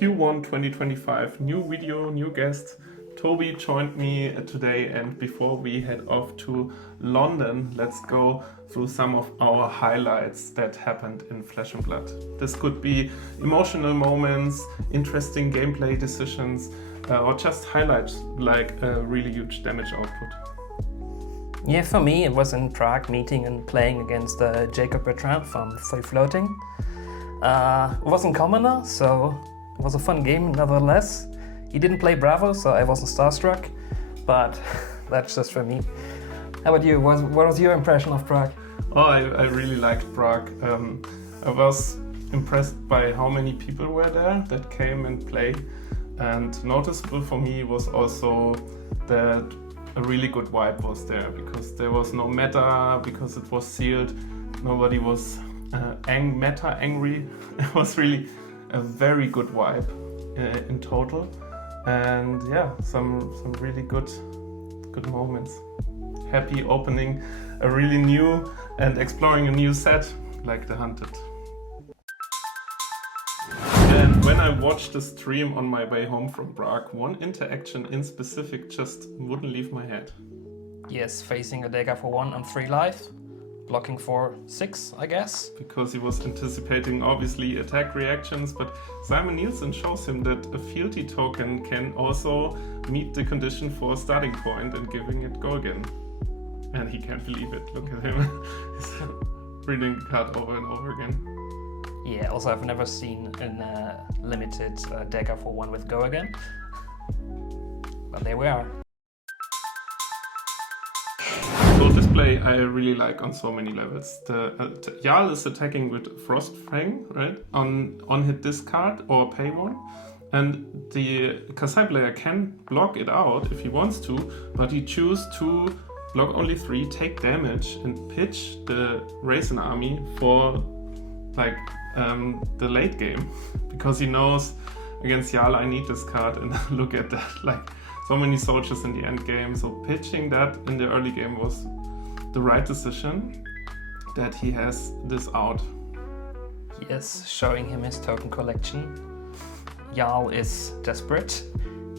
Q1 2025, new video, new guest. Toby joined me today, and before we head off to London, let's go through some of our highlights that happened in Flesh and Blood. This could be emotional moments, interesting gameplay decisions, or just highlights like a really huge damage output. Yeah, for me it was in Prague meeting and playing against Jacob Bertrand from Fealty. It wasn't commoner, so it was a fun game nevertheless. He didn't play Bravo, so I wasn't starstruck, but that's just for me. How about you? What was your impression of Prague? Oh, I really liked Prague. I was impressed by how many people were there that came and played. And noticeable for me was also that a really good vibe was there, because there was no meta, because it was sealed. Nobody was meta angry. It was really a very good vibe in total. And yeah, some really good moments. Happy opening a really new and exploring a new set like the Hunted. And when I watched the stream on my way home from Prague, one interaction in specific just wouldn't leave my head. Yes, facing a dagger for 1 and 3 life, blocking for 6, I guess. Because he was anticipating obviously attack reactions, but Simon Nielsen shows him that a Fealty token can also meet the condition for a starting point and giving it go again. And he can't believe it. Look at him. He's reading the card over and over again. Yeah, also I've never seen a limited dagger for 1 with go again. But there we are. So this play I really like on so many levels. The Jarl is attacking with Frost Fang, right? On hit discard or pay 1. And the Kassai player can block it out if he wants to, but he chooses to block only 3, take damage, and pitch the Raisin army for like the late game, because he knows against Jarl I need this card, and look at that, like so many soldiers in the end game. So pitching that in the early game was the right decision, that he has this out. Yes, showing him his token collection. Jarl is desperate,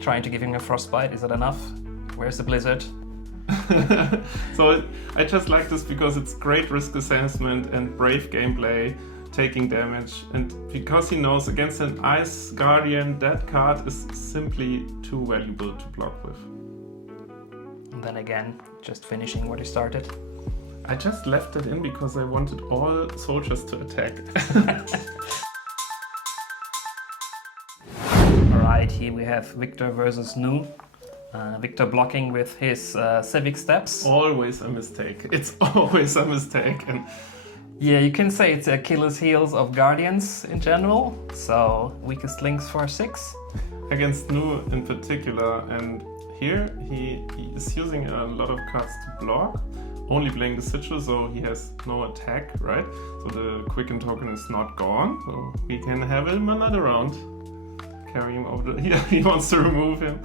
trying to give him a frostbite. Is it enough? Where's the blizzard? So I just like this because it's great risk assessment and brave gameplay, taking damage, and because he knows against an Ice Guardian that card is simply too valuable to block with. And then again, just finishing what he started. I just left it in because I wanted all soldiers to attack. Alright, here we have Victor versus Nu. Victor blocking with his civic steps. Always a mistake. It's always a mistake. And yeah, you can say it's Achilles heels of Guardians in general. So weakest links for 6. Against Nu in particular, and here he is using a lot of cards to block, only playing the sigil, so he has no attack, right? So the quicken token is not gone, so we can have him another round. Carry him over the... Yeah, he wants to remove him.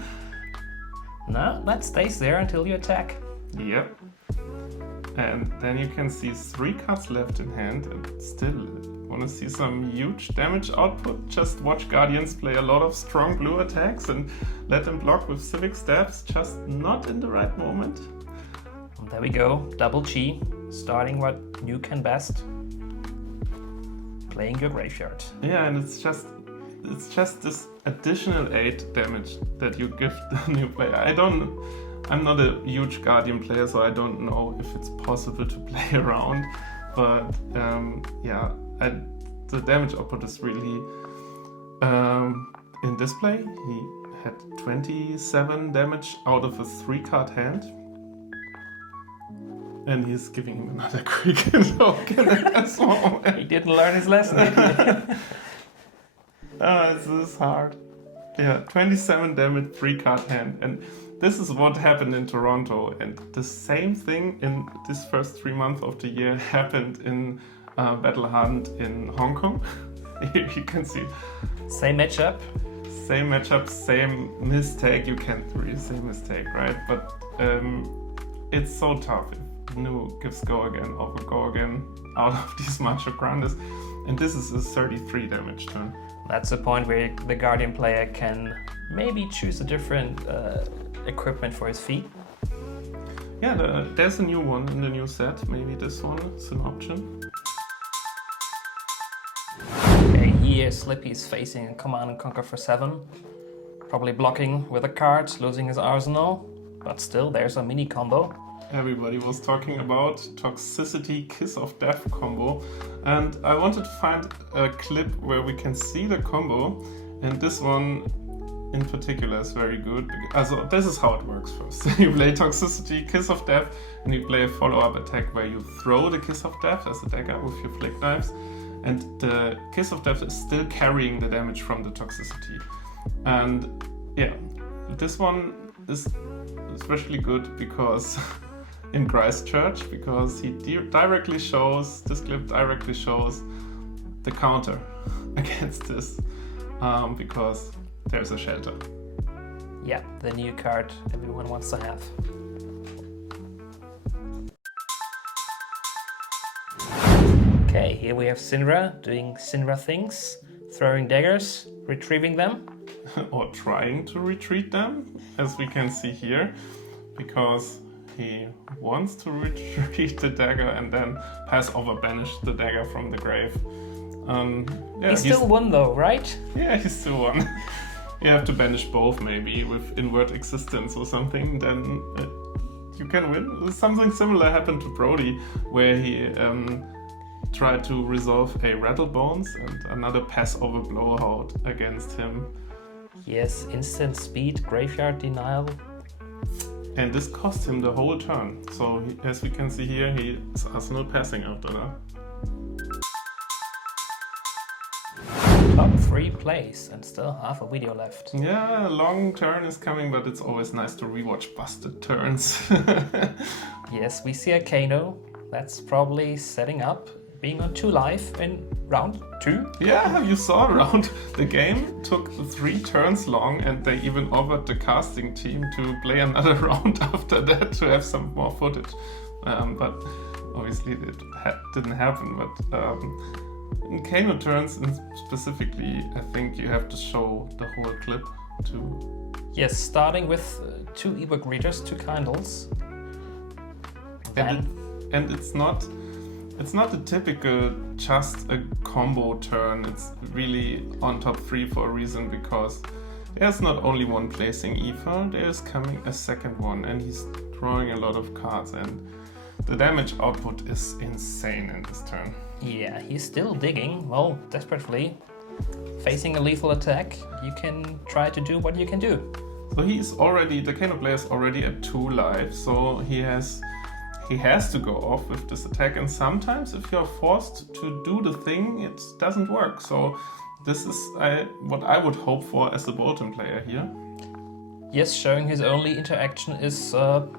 No, that stays there until you attack. Yep. And then you can see 3 cards left in hand, and still want to see some huge damage output. Just watch Guardians play a lot of strong blue attacks and let them block with civic steps, just not in the right moment. And there we go, double G, starting what you can best. Playing your graveyard. Yeah, and it's just this additional 8 damage that you give the new player. I'm not a huge Guardian player, so I don't know if it's possible to play around, but yeah, the damage output is really in this play. He had 27 damage out of a 3-card hand, and he's giving him another quicken token as well. He didn't learn his lesson, did he? This is hard. Yeah, 27 damage, 3-card hand, and this is what happened in Toronto, and the same thing in this first 3 months of the year happened in Battle Hardened in Hong Kong. Here you can see. Same matchup. Same matchup, same mistake. You can't really say mistake, right? But it's so tough. If Nu gives go again, over go again out of these Macho Grandes. And this is a 33 damage turn. That's the point where the Guardian player can maybe choose a different equipment for his feet. Yeah, there's a new one in the new set. Maybe this one is an option. Okay, here Slippy's facing a Command and Conquer for 7. Probably blocking with a card, losing his arsenal. But still, there's a mini combo. Everybody was talking about Toxicity Kiss of Death combo. And I wanted to find a clip where we can see the combo. And this one in particular is very good. Also, this is how it works first. You play Toxicity, Kiss of Death, and you play a follow-up attack where you throw the Kiss of Death as a dagger with your flick knives. And the Kiss of Death is still carrying the damage from the Toxicity. And yeah, this one is especially good because in Christchurch, because he directly shows, this clip directly shows the counter against this, because there's a shelter. Yeah, the new card everyone wants to have. Okay, here we have Syndra doing Syndra things, throwing daggers, retrieving them. Or trying to retreat them, as we can see here, because he wants to retreat the dagger and then pass over banish the dagger from the grave. He still won though, right? Yeah, he still won. You have to banish both maybe with invert existence or something, then you can win. Something similar happened to Brody, where he tried to resolve a Rattlebones and another pass over blowout against him. Yes, instant speed, graveyard denial. And this cost him the whole turn. So as we can see here, he is Arsenal passing after that. Top 3 plays and still half a video left. Yeah, a long turn is coming, but it's always nice to rewatch busted turns. Yes, we see a Kano. That's probably setting up, being on 2 life in round 2. Yeah, you saw round. The game took 3 turns long, and they even offered the casting team to play another round after that to have some more footage. But obviously it didn't happen. But in Kano turns specifically, I think you have to show the whole clip too. Yes, starting with 2 ebook readers, 2 candles. And it's not a typical just a combo turn. It's really on top 3 for a reason, because there's not only one placing Aether, there's coming a second one, and he's drawing a lot of cards, and the damage output is insane in this turn. Yeah, he's still digging, well, desperately. Facing a lethal attack, you can try to do what you can do. So the Kano player is already at 2 lives, so he has to go off with this attack, and sometimes if you're forced to do the thing, it doesn't work. So this is what I would hope for as a Bolton player here. Yes, showing his only interaction is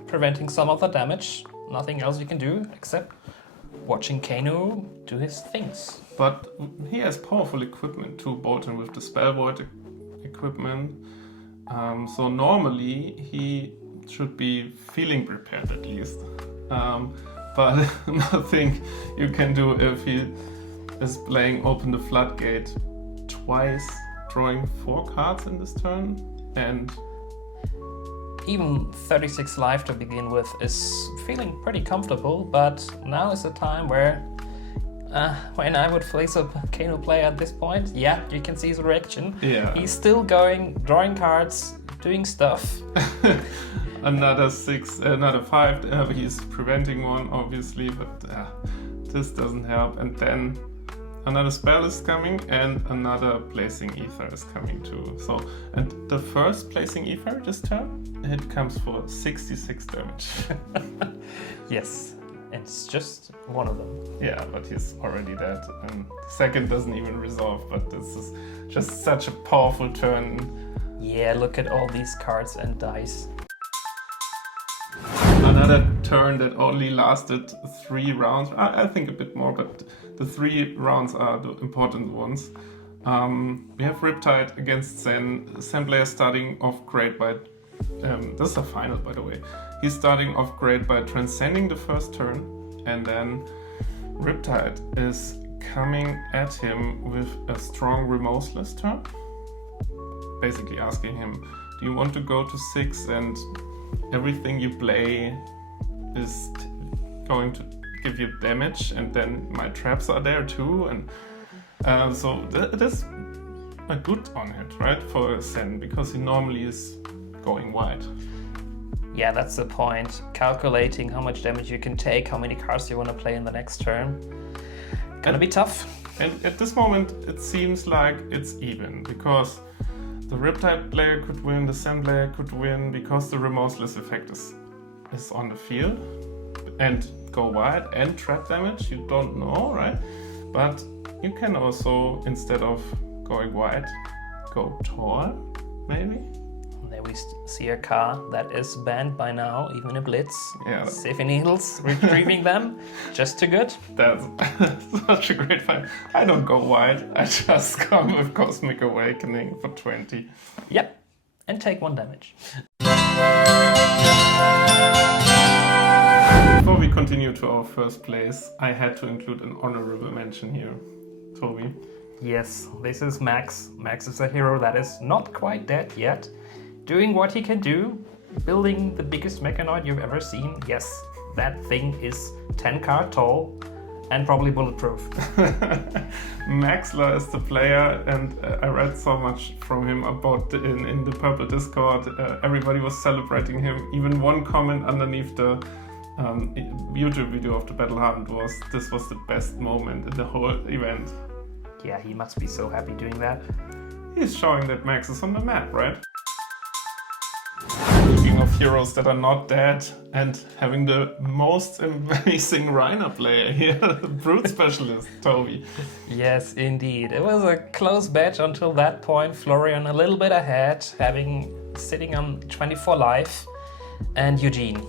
preventing some of the damage. Nothing else you can do except watching Kano do his things. But he has powerful equipment too, Bolton, with the Spell Void equipment. So normally he should be feeling prepared at least. But nothing you can do if he is playing Open the Floodgate twice, drawing 4 cards in this turn, and even 36 life to begin with is feeling pretty comfortable, but now is the time where when I would face a Kano player at this point, yeah, you can see his reaction. Yeah. He's still going, drawing cards, doing stuff. Another 6, another 5, he's preventing one obviously, but this doesn't help. And then another spell is coming and another placing Aether is coming too. So, and the first placing Aether this turn, it comes for 66 damage. Yes, it's just one of them. Yeah, but he's already dead. And the second doesn't even resolve, but this is just such a powerful turn. Yeah, look at all these cards and dice. Another turn that only lasted 3 rounds. I think a bit more, but the 3 rounds are the important ones. We have Riptide against Zen. Zen player starting off great by... this is a final, by the way. He's starting off great by transcending the first turn, and then Riptide is coming at him with a strong Remorseless turn. Basically asking him, do you want to go to 6 and everything you play is going to give you damage, and then my traps are there too, and so it is a good on hit, right, for a Sen, because he normally is going wide. Yeah, that's the point. Calculating how much damage you can take, how many cards you want to play in the next turn. Gonna be tough. And at this moment, it seems like it's even, because the Riptide player could win, the Sen player could win, because the Remorseless effect is on the field, and go wide and trap damage, you don't know, right? But you can also, instead of going wide, go tall, maybe? There we see a car that is banned by now, even a Blitz. Yeah. Saving Needles, retrieving them, just too good. That's such a great fight. I don't go wide, I just come with Cosmic Awakening for 20. Yep, and take 1 damage. Before we continue to our first place, I had to include an honorable mention here. Toby? Yes, this is Max. Max is a hero that is not quite dead yet, doing what he can do, building the biggest mechanoid you've ever seen. Yes, that thing is 10 card tall and probably bulletproof. Maxler is the player, and I read so much from him about in the Purple Discord. Everybody was celebrating him. Even one comment underneath the YouTube video of the Battle Hardened was, this was the best moment in the whole event. Yeah, he must be so happy doing that. He's showing that Max is on the map, right? Speaking of heroes that are not dead and having the most amazing Reiner player here, the Brute Specialist, Toby. Yes, indeed. It was a close batch until that point. Florian a little bit ahead, sitting on 24 life, and Eugene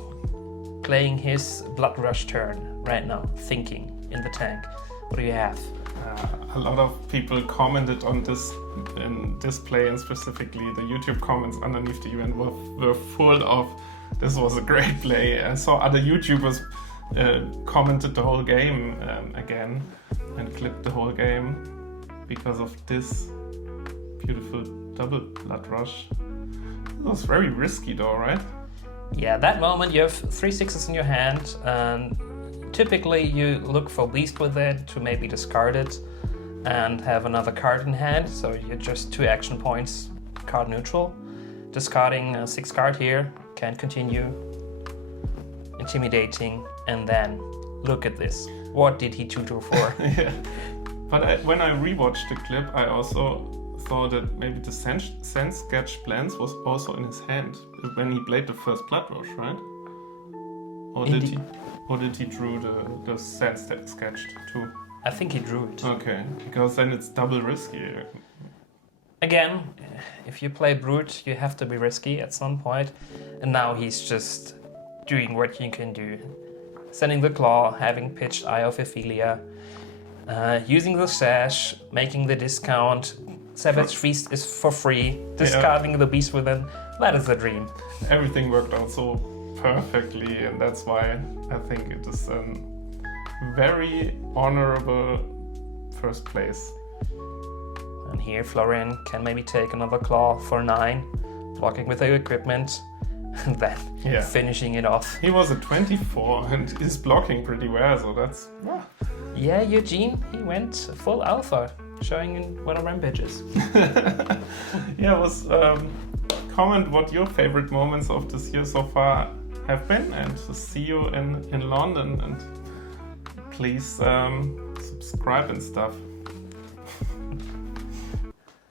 playing his Bloodrush turn right now, thinking in the tank. What do you have? A lot of people commented on this in this play, and specifically the YouTube comments underneath the event were full of, this was a great play. I saw other YouTubers commented the whole game again and clipped the whole game because of this beautiful double Bloodrush. It was very risky though, right? Yeah, that moment you have 3 6s in your hand, and typically you look for Beast with it to maybe discard it and have another card in hand, so you're just 2 action points, card neutral. Discarding a 6 card here, can continue. Intimidating, and then look at this. What did he tutor for? Yeah. But when I rewatched the clip, I also thought that maybe the Sense Sketch Plans was also in his hand when he played the first Bloodrush, right? Or did he drew the Sense Sketched too? I think he drew it. Okay, because then it's double risky. Again, if you play Brute, you have to be risky at some point. And now he's just doing what you can do. Sending the Claw, having pitched Eye of Ophelia, using the Sash, making the discount. Savage Feast is for free, discarding the Beast Within. That is the dream. Everything worked out so perfectly, and that's why I think it is a very honorable first place. And here Florian can maybe take another Claw for 9, blocking with the equipment, and then finishing it off. He was at 24 and is blocking pretty well, so that's... Yeah, Eugene, he went full alpha, showing in what a rampage is. Comment what your favorite moments of this year so far have been, and to see you in London, and please subscribe and stuff.